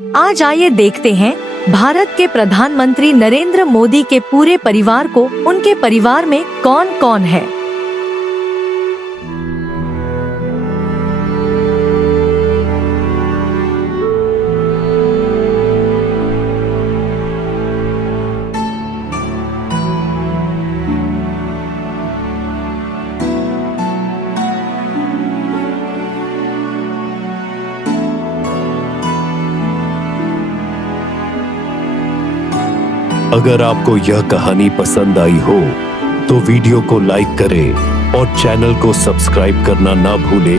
आज आइए देखते हैं भारत के प्रधानमंत्री नरेंद्र मोदी के पूरे परिवार को उनके परिवार में कौन कौन है। अगर आपको यह कहानी पसंद आई हो तो वीडियो को लाइक करें और चैनल को सब्सक्राइब करना ना भूलें